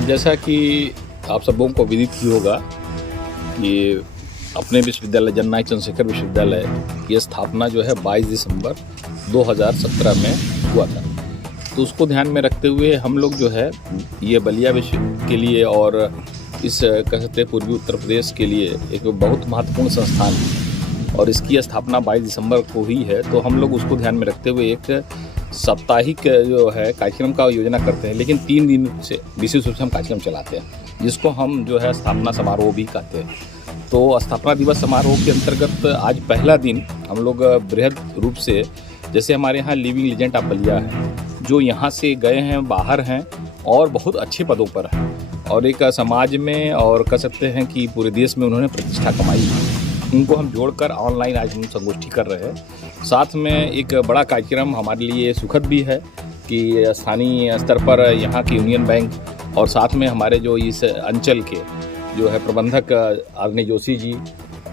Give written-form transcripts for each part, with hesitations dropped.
जैसा कि आप सबों को विदित ही होगा कि अपने विश्वविद्यालय जननायक चंद्रशेखर विश्वविद्यालय की स्थापना जो है 22 दिसंबर 2017 में हुआ था। तो उसको ध्यान में रखते हुए हम लोग जो है ये बलिया विश्व के लिए और इस कह सकते हैं पूर्वी उत्तर प्रदेश के लिए एक बहुत महत्वपूर्ण संस्थान है और इसकी स्थापना 22 दिसंबर को हुई है। तो हम लोग उसको ध्यान में रखते हुए एक साप्ताहिक जो है कार्यक्रम का योजना करते हैं, लेकिन 3 दिन से विशेष रूप से हम कार्यक्रम चलाते हैं जिसको हम जो है स्थापना समारोह भी कहते हैं। तो स्थापना दिवस समारोह के अंतर्गत आज पहला दिन हम लोग बृहद रूप से, जैसे हमारे यहाँ लिविंग लीजेंड ऑफ बलिया है जो यहाँ से गए हैं, बाहर हैं और बहुत अच्छे पदों पर हैं और एक समाज में और कह सकते हैं कि पूरे देश में उन्होंने प्रतिष्ठा कमाई, उनको हम जोड़कर ऑनलाइन आज हम संगोष्ठी कर रहे हैं। साथ में एक बड़ा कार्यक्रम हमारे लिए सुखद भी है कि स्थानीय स्तर पर यहाँ के यूनियन बैंक और साथ में हमारे जो इस अंचल के जो है प्रबंधक आदरणीय जोशी जी,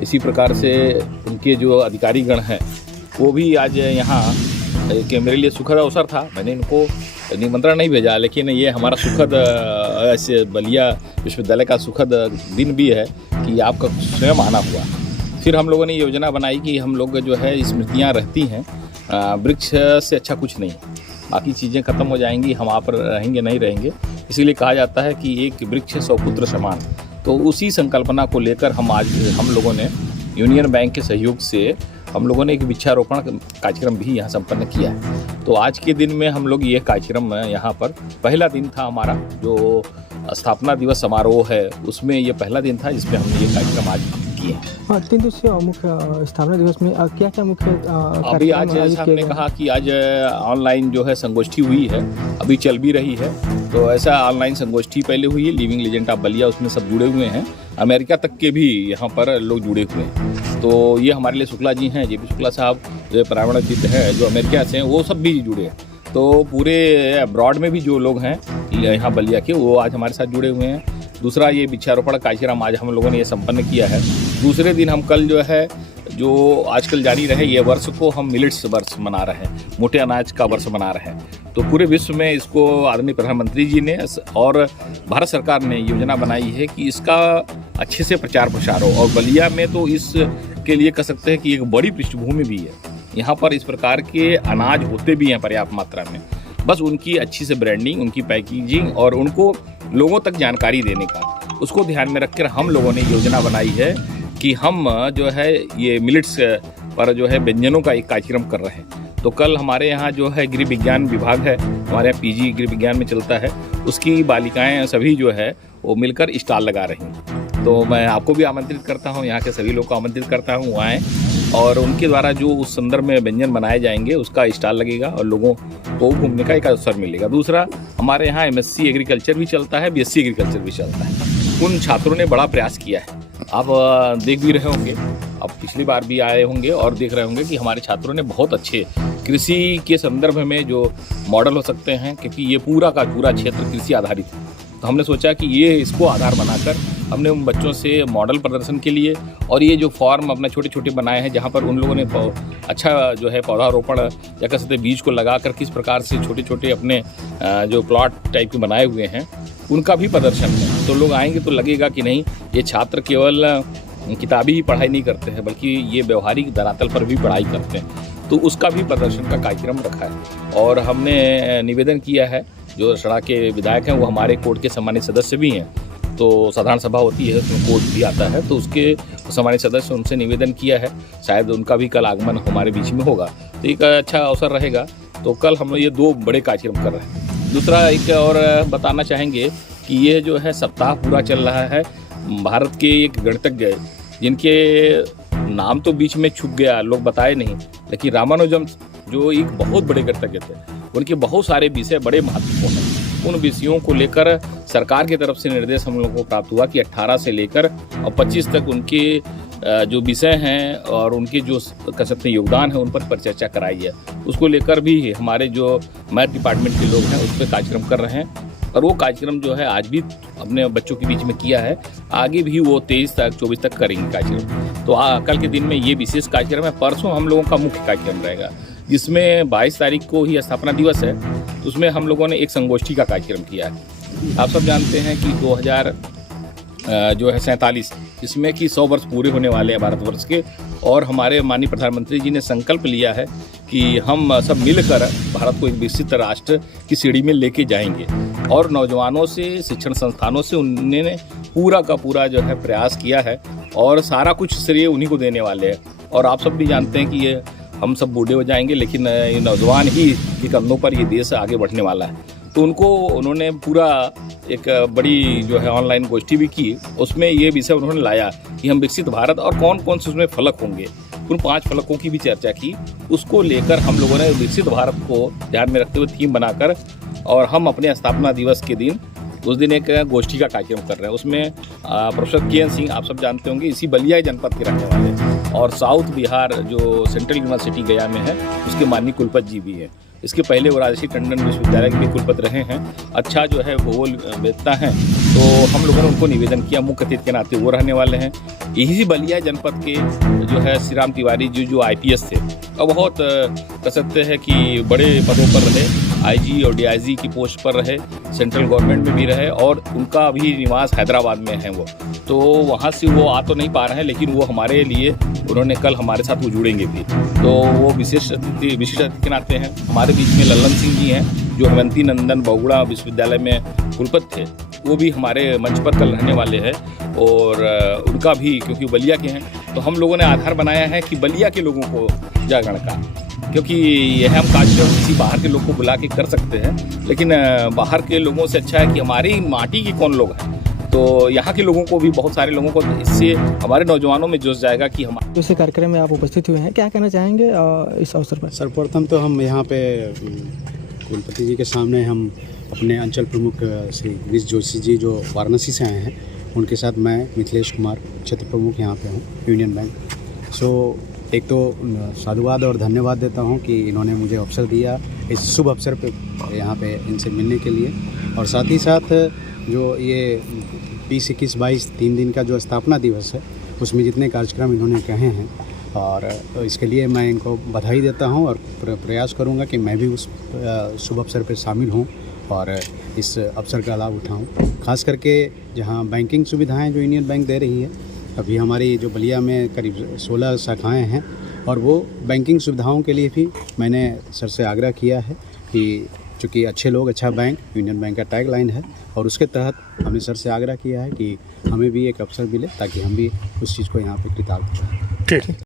इसी प्रकार से उनके जो अधिकारीगण हैं वो भी आज यहाँ कि मेरे लिए सुखद अवसर था। मैंने इनको निमंत्रण नहीं भेजा, लेकिन ये हमारा सुखद ऐसे बलिया विश्वविद्यालय का सुखद दिन भी है कि आपका स्वयं आना हुआ। फिर हम लोगों ने योजना बनाई कि हम लोग जो है स्मृतियाँ रहती हैं, वृक्ष से अच्छा कुछ नहीं, बाकी चीज़ें ख़त्म हो जाएंगी, हम आप रहेंगे नहीं रहेंगे। इसीलिए कहा जाता है कि एक वृक्ष 100 पुत्र समान। तो उसी संकल्पना को लेकर हम लोगों ने यूनियन बैंक के सहयोग से हम लोगों ने एक वृक्षारोपण कार्यक्रम भी यहाँ संपन्न किया है। तो आज के दिन में हम लोग ये कार्यक्रम यहाँ पर पहला दिन था हमारा, जो स्थापना दिवस समारोह है उसमें ये पहला दिन था जिसमें हमने ये कार्यक्रम आज किए। 3 दिवसीय मुख्य स्थापना दिवस में क्या क्या मुख्य अभी आज हमने कहा कि आज ऑनलाइन जो है संगोष्ठी हुई है, अभी चल भी रही है। तो ऐसा ऑनलाइन संगोष्ठी पहले हुई है, लिविंग लीजेंड ऑफ बलिया, उसमें सब जुड़े हुए हैं, अमेरिका तक के भी यहाँ पर लोग जुड़े हुए हैं। तो ये हमारे लिए शुक्ला जी हैं, JP शुक्ला साहब जो पर्यावरण चित हैं जो अमेरिका से हैं, वो सब भी जुड़े हैं। तो पूरे अब्रॉड में भी जो लोग हैं यहाँ बलिया के, वो आज हमारे साथ जुड़े हुए हैं। दूसरा ये वृक्षारोपण कार्यक्रम आज हम लोगों ने ये संपन्न किया है। दूसरे दिन हम कल जो है जो आजकल जारी रहे ये वर्ष को हम मिलेट्स वर्ष मना रहे हैं, मोटे अनाज का वर्ष मना रहे हैं। तो पूरे विश्व में इसको आदरणीय प्रधानमंत्री जी ने और भारत सरकार ने योजना बनाई है कि इसका अच्छे से प्रचार प्रसार हो। और बलिया में तो इसके लिए कह सकते हैं कि एक बड़ी पृष्ठभूमि भी है, यहाँ पर इस प्रकार के अनाज होते भी हैं पर्याप्त मात्रा में, बस उनकी अच्छी से ब्रांडिंग, उनकी पैकेजिंग और उनको लोगों तक जानकारी देने का, उसको ध्यान में रखकर हम लोगों ने योजना बनाई है कि हम जो है ये मिलेट्स पर जो है व्यंजनों का एक कार्यक्रम कर रहे हैं। तो कल हमारे यहाँ जो है गृह विज्ञान विभाग है, हमारे यहाँ PG गृह विज्ञान में चलता है, उसकी बालिकाएं सभी जो है वो मिलकर स्टॉल लगा रही हैं। तो मैं आपको भी आमंत्रित करता हूँ, यहाँ के सभी लोग को आमंत्रित करता हूँ, आएँ और उनके द्वारा जो उस संदर्भ में व्यंजन बनाए जाएंगे उसका स्टॉल लगेगा और लोगों को घूमने का एक अवसर मिलेगा। दूसरा, हमारे यहाँ MSc एग्रीकल्चर भी चलता है, BSc एग्रीकल्चर भी चलता है। उन छात्रों ने बड़ा प्रयास किया है, आप देख भी रहे होंगे, अब पिछली बार भी आए होंगे और देख रहे होंगे कि हमारे छात्रों ने बहुत अच्छे कृषि के संदर्भ में जो मॉडल हो सकते हैं, क्योंकि ये पूरा का पूरा क्षेत्र कृषि आधारित है। तो हमने सोचा कि ये इसको आधार बनाकर हमने उन बच्चों से मॉडल प्रदर्शन के लिए और ये जो फॉर्म अपने छोटे छोटे बनाए हैं जहाँ पर उन लोगों ने अच्छा जो है पौधारोपण या कह सकते बीज को लगाकर किस प्रकार से छोटे छोटे अपने जो प्लॉट टाइप के बनाए हुए हैं उनका भी प्रदर्शन है। तो लोग आएंगे तो लगेगा कि नहीं, ये छात्र केवल किताबी पढ़ाई नहीं करते हैं बल्कि ये व्यवहारिक धरातल पर भी पढ़ाई करते हैं। तो उसका भी प्रदर्शन का कार्यक्रम रखा है और हमने निवेदन किया है, जो सड़ा के विधायक हैं वो हमारे कोर्ट के सम्मानित सदस्य भी हैं। तो साधारण सभा होती है उसमें कोर्ट भी आता है, तो उसके सम्मानित सदस्य उनसे निवेदन किया है, शायद उनका भी कल आगमन हमारे बीच में होगा, तो एक अच्छा अवसर रहेगा। तो कल हम ये 2 बड़े कार्यक्रम कर रहे हैं। दूसरा एक और बताना चाहेंगे कि ये जो है सप्ताह पूरा चल रहा है भारत के एक गणितज्ञ जिनके नाम तो बीच में छुप गया, लोग बताए नहीं, लेकिन रामानुजम जो एक बहुत बड़े गणितज्ञ थे, उनके बहुत सारे विषय बड़े महत्वपूर्ण हैं। उन विषयों को लेकर सरकार की तरफ से निर्देश हम लोगों को प्राप्त हुआ कि 18 से लेकर और 25 तक उनके जो विषय हैं और उनके जो कह सकते हैं योगदान है उन पर चर्चा कराई है। उसको लेकर भी हमारे जो मैथ डिपार्टमेंट के लोग हैं उस पर कार्यक्रम कर रहे हैं और वो कार्यक्रम जो है आज भी अपने बच्चों के बीच में किया है, आगे भी वो 23 तक 24 तक करेंगे कार्यक्रम। तो कल के दिन में ये विशेष कार्यक्रम है। परसों हम लोगों का मुख्य कार्यक्रम रहेगा जिसमें 22 तारीख को ही स्थापना दिवस है, तो उसमें हम लोगों ने एक संगोष्ठी का कार्यक्रम किया है आप सब जानते हैं कि 2047 इसमें कि 100 वर्ष पूरे होने वाले हैं भारतवर्ष के, और हमारे माननीय प्रधानमंत्री जी ने संकल्प लिया है कि हम सब मिलकर भारत को एक विकसित राष्ट्र की सीढ़ी में लेके जाएंगे। और नौजवानों से, शिक्षण संस्थानों से उन्होंने पूरा का पूरा जो है प्रयास किया है, और सारा कुछ श्रेय उन्हीं को देने वाले हैं। और आप सब भी जानते हैं कि ये हम सब बूढ़े हो जाएंगे, लेकिन ये नौजवान ही के कंधों पर ये देश आगे बढ़ने वाला है। तो उन्होंने पूरा एक बड़ी जो है ऑनलाइन गोष्ठी भी की, उसमें ये विषय उन्होंने लाया कि हम विकसित भारत और कौन कौन से उसमें फलक होंगे, उन 5 फलकों की भी चर्चा की। उसको लेकर हम लोगों ने विकसित भारत को ध्यान में रखते हुए थीम बनाकर, और हम अपने स्थापना दिवस के दिन उस दिन एक गोष्ठी का कार्यक्रम कर रहे हैं। उसमें प्रोफेसर के.एन. सिंह, आप सब जानते होंगे, इसी बलिया जनपद के रहने वाले हैं, और साउथ बिहार जो सेंट्रल यूनिवर्सिटी गया में है उसके माननीय कुलपति जी भी हैं। इसके पहले वो राजर्षि टंडन विश्वविद्यालय के भी कुलपति रहे हैं, अच्छा जो है भूगोल वेदता हैं। तो हम लोगों ने उनको निवेदन किया, मुख्य अतिथि के नाते वो रहने वाले हैं। यही बलिया जनपद के जो है श्री राम तिवारी जी, जो IPS थे और बहुत कह सकते हैं कि बड़े पदों पर रहे, IG और DIG की पोस्ट पर रहे, सेंट्रल गवर्नमेंट में भी रहे, और उनका अभी निवास हैदराबाद में है वो। तो वहाँ से वो आ तो नहीं पा रहे हैं, लेकिन वो हमारे लिए उन्होंने कल हमारे साथ वो जुड़ेंगे भी। तो वो विशिष्ट अतिथि के नाते हैं। हमारे बीच में लल्लन सिंह जी हैं, जो हेमंती नंदन बहुगुणा विश्वविद्यालय में कुलपति थे, वो भी हमारे मंच पर कल रहने वाले हैं। और उनका भी, क्योंकि बलिया के हैं, तो हम लोगों ने आधार बनाया है कि बलिया के लोगों को जागरण का, क्योंकि यह हम कार्यक्रम किसी बाहर के लोग को बुला के कर सकते हैं, लेकिन बाहर के लोगों से अच्छा है कि हमारी माटी के कौन लोग हैं। तो यहाँ के लोगों को भी, बहुत सारे लोगों को इससे हमारे नौजवानों में जोश जाएगा कि हम इस कार्यक्रम में आप उपस्थित हुए हैं, क्या कहना चाहेंगे इस अवसर पर? सर्वप्रथम तो हम यहाँ पे कुलपति जी के सामने हम अपने अंचल प्रमुख श्री गिरीश जोशी जी जो वाराणसी से आए हैं, उनके साथ मैं मिथिलेश कुमार क्षेत्र प्रमुख यहाँ पे हूँ, यूनियन बैंक। एक तो साधुवाद और धन्यवाद देता हूँ कि इन्होंने मुझे अवसर दिया इस शुभ अवसर पे यहाँ पे इनसे मिलने के लिए। और साथ ही साथ जो ये 20, 21, 22 3 दिन का जो स्थापना दिवस है, उसमें जितने कार्यक्रम इन्होंने कहे हैं, और इसके लिए मैं इनको बधाई देता हूं, और प्रयास करूंगा कि मैं भी उस शुभ अवसर पर शामिल हूं और इस अवसर का लाभ उठाऊं। खास करके जहां बैंकिंग सुविधाएं जो यूनियन बैंक दे रही है, अभी हमारी जो बलिया में करीब 16 शाखाएं हैं, और वो बैंकिंग सुविधाओं के लिए भी मैंने सर से आग्रह किया है कि चूँकि अच्छे लोग अच्छा बैंक, यूनियन बैंक का टैगलाइन है, और उसके तहत हमने सर से आग्रह किया है कि हमें भी एक अवसर मिले ताकि हम भी उस चीज़ को यहाँ पे कृतार्थ करें। ठीक।